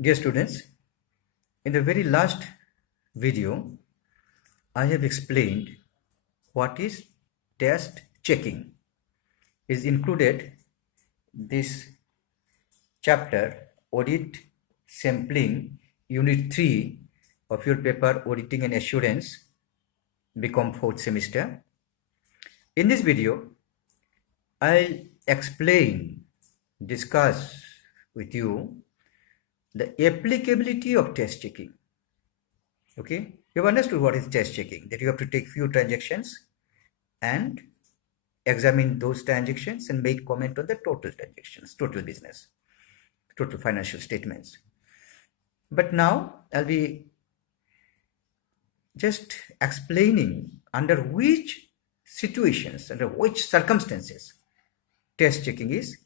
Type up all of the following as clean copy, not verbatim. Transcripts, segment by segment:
Dear students, in the very last video, I have explained what is test checking. Is included this chapter audit sampling unit 3 of your paper auditing and assurance become fourth semester. In this video, I'll discuss with you the applicability of test checking. Okay, you have understood what is test checking, that you have to take few transactions and examine those transactions and make comment on the total transactions, total business, total financial statements. But now I'll be just explaining under which situations, under which circumstances test checking is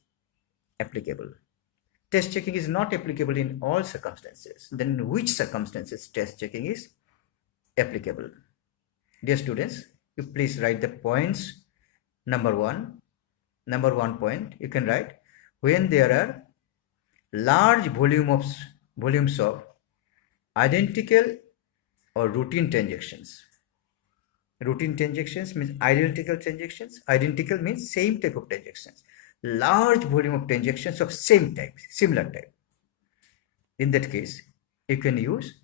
applicable. Test checking is not applicable in all circumstances. Then in which circumstances test checking is applicable? Dear students, you please write the points. Number one point, you can write when there are large volumes of identical or routine transactions. Routine transactions means identical transactions. Identical means same type of transactions. Large volume of transactions of same type, similar type. In that case, you can use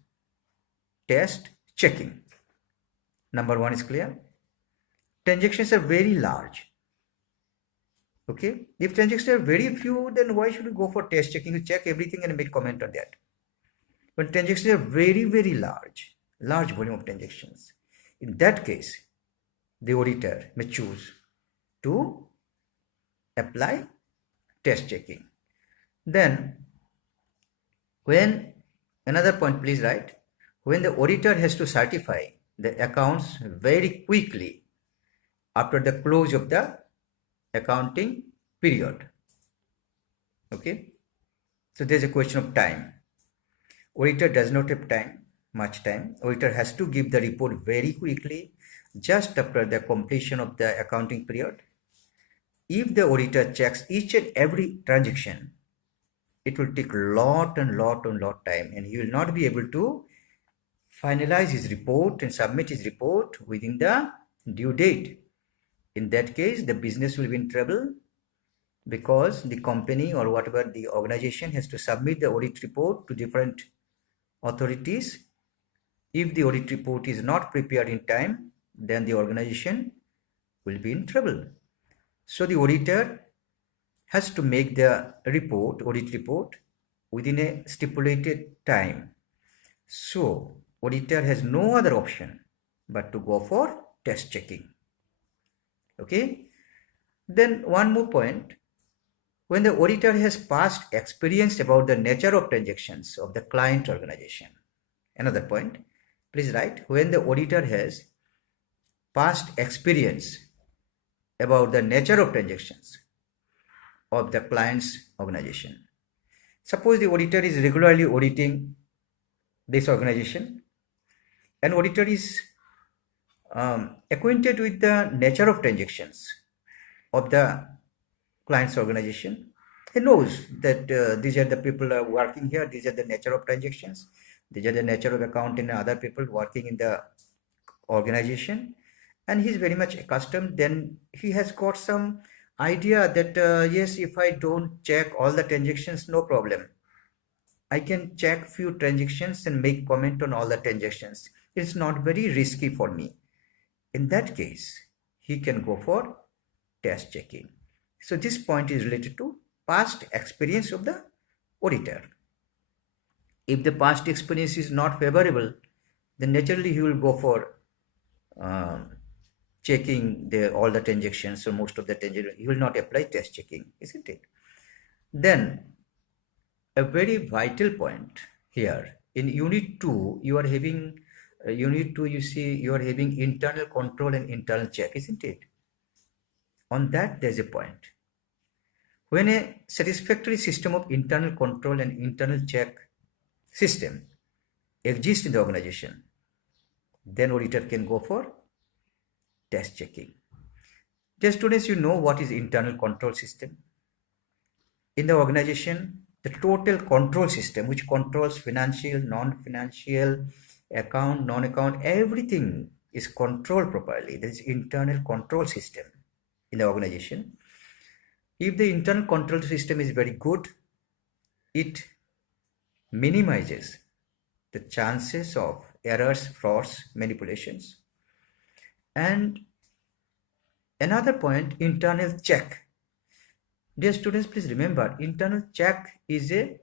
test checking. Number one is clear. Transactions are very large. Okay, if transactions are very few, then why should you go for test checking? You check everything and make comment on that. When transactions are very, very large volume of transactions, in that case, the auditor may choose to apply test checking. Then, when another point, please write, when the auditor has to certify the accounts very quickly after the close of the accounting period. Okay, so there's a question of time. Auditor does not have much time. Auditor has to give the report very quickly just after the completion of the accounting period. If the auditor checks each and every transaction, it will take lot time, and he will not be able to finalize his report and submit his report within the due date. In that case, the business will be in trouble because the company or whatever the organization has to submit the audit report to different authorities. If the audit report is not prepared in time, then the organization will be in trouble. So the auditor has to make the audit report within a stipulated time. So auditor has no other option but to go for test checking. Okay, then one more point, when the auditor has past experience about the nature of transactions of the client organization. Another point, please write, when the auditor has past experience about the nature of transactions of the client's organization. Suppose the auditor is regularly auditing this organization, and auditor is acquainted with the nature of transactions of the client's organization. He knows that these are the people are working here, these are the nature of transactions, these are the nature of account and other people working in the organization, and he's very much accustomed. Then he has got some idea that yes, if I don't check all the transactions, no problem, I can check few transactions and make comment on all the transactions. It's not very risky for me. In that case, he can go for test checking. So this point is related to past experience of the auditor. If the past experience is not favorable, then naturally he will go for checking all the transactions, so most of the transactions. He will not apply test checking, isn't it? Then a very vital point here, in unit 2 you are having you see you are having internal control and internal check, isn't it? On that there's a point. When a satisfactory system of internal control and internal check system exists in the organization, then auditor can go for test checking. Dear students, you know what is internal control system? In the organization, the total control system which controls financial, non-financial, account, non-account, everything is controlled properly. There is internal control system in the organization. If the internal control system is very good, it minimizes the chances of errors, frauds, manipulations. And another point, internal check. Dear students, please remember, internal check is a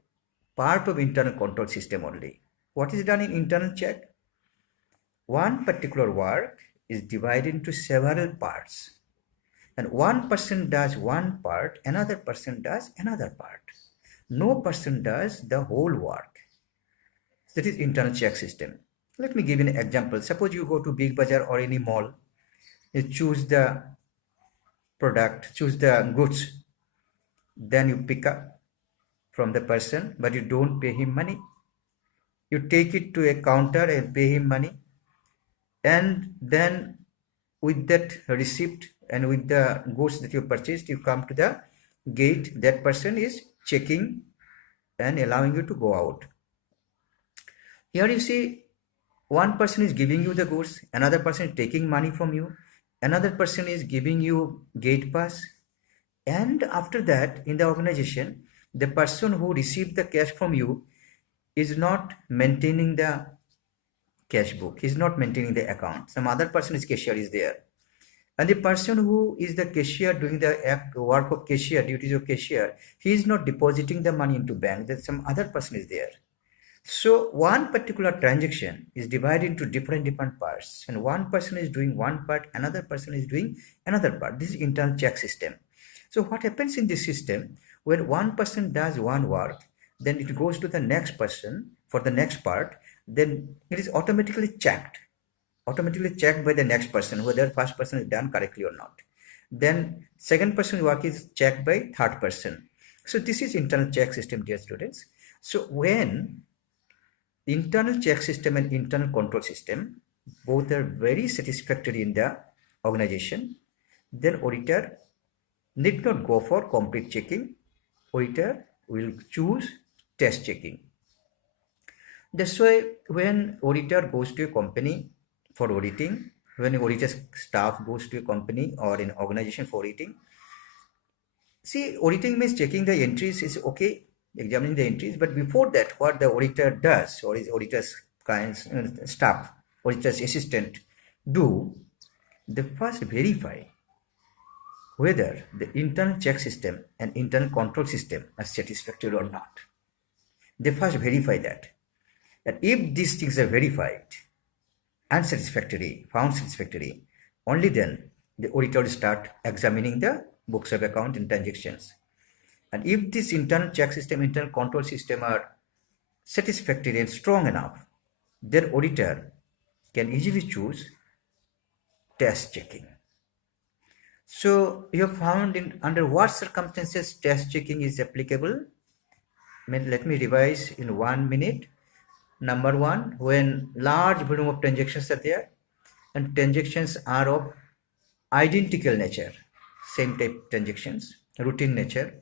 part of internal control system only. What is done in internal check? One particular work is divided into several parts, and one person does one part, another person does another part. No person does the whole work. That is internal check system. Let me give you an example. Suppose you go to Big Bazaar or any mall, you choose the product, choose the goods, then you pick up from the person, but you don't pay him money. You take it to a counter and pay him money, and then with that receipt and with the goods that you purchased, you come to the gate. That person is checking and allowing you to go out. Here you see, one person is giving you the goods, another person is taking money from you, another person is giving you gate pass, and after that in the organization, the person who received the cash from you is not maintaining the cash book, he's not maintaining the account. Some other person is cashier is there, and the person who is the cashier doing the work of cashier, duties of cashier, he is not depositing the money into bank. That some other person is there. So one particular transaction is divided into different parts, and one person is doing one part, another person is doing another part. This is internal check system. So what happens in this system, when one person does one work, then it goes to the next person for the next part, then it is automatically checked by the next person whether first person is done correctly or not. Then second person work is checked by third person. So this is internal check system, dear students. So when internal check system and internal control system both are very satisfactory in the organization, then auditor need not go for complete checking. Auditor will choose test checking. That's why when auditor goes to a company for auditing, when an auditor staff goes to a company or an organization for auditing, see, auditing means checking the entries is okay, examining the entries, but before that, what the auditor does, or his auditor's kinds staff, auditor's assistant do, they first verify whether the internal check system and internal control system are satisfactory or not. They first verify that. And if these things are verified and satisfactory, found satisfactory, only then the auditor will start examining the books of account and transactions. And if this internal check system, internal control system are satisfactory and strong enough, then auditor can easily choose test checking. So you have found in under what circumstances test checking is applicable. Let me revise in 1 minute. Number one, when large volume of transactions are there and transactions are of identical nature, same type transactions, routine nature.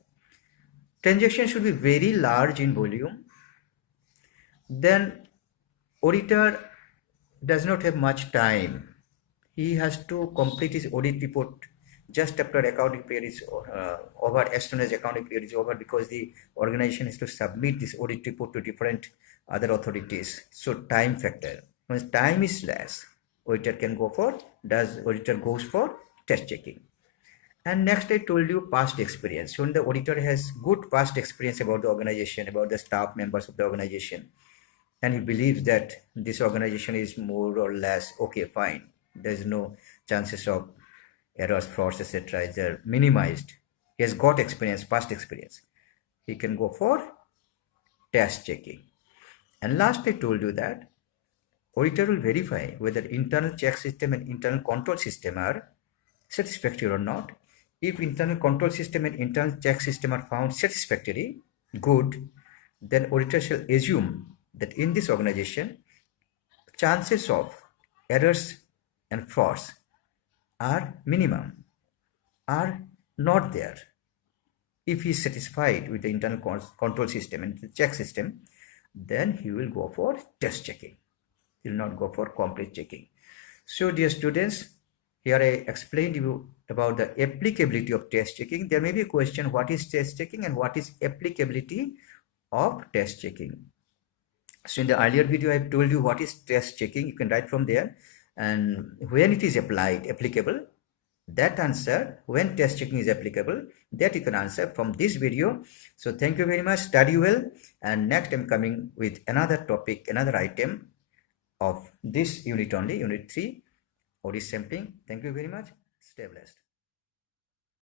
Transactions should be very large in volume. Then auditor does not have much time. He has to complete his audit report just after accounting period is over, as soon as accounting period is over, because the organization has to submit this audit report to different other authorities. So time factor. When time is less, auditor goes for test checking. And next, I told you past experience. When the auditor has good past experience about the organization, about the staff members of the organization, and he believes that this organization is more or less okay, fine, there's no chances of errors, frauds, etc. They're minimized. He has got experience, past experience. He can go for test checking. And last, I told you that auditor will verify whether internal check system and internal control system are satisfactory or not. If internal control system and internal check system are found satisfactory, good, then auditor shall assume that in this organization, chances of errors and frauds are minimum, are not there. if he is satisfied with the internal control system and the check system, then he will go for test checking. He will not go for complete checking. So dear students, here I explained you about the applicability of test checking. There may be a question, what is test checking and what is applicability of test checking? So in the earlier video, I told you what is test checking. You can write from there, and when it is applicable, that answer, when test checking is applicable, that you can answer from this video. So thank you very much, study well, and next I'm coming with another topic, another item of this unit only, unit 3, Odis sampling. Thank you very much. Stay blessed.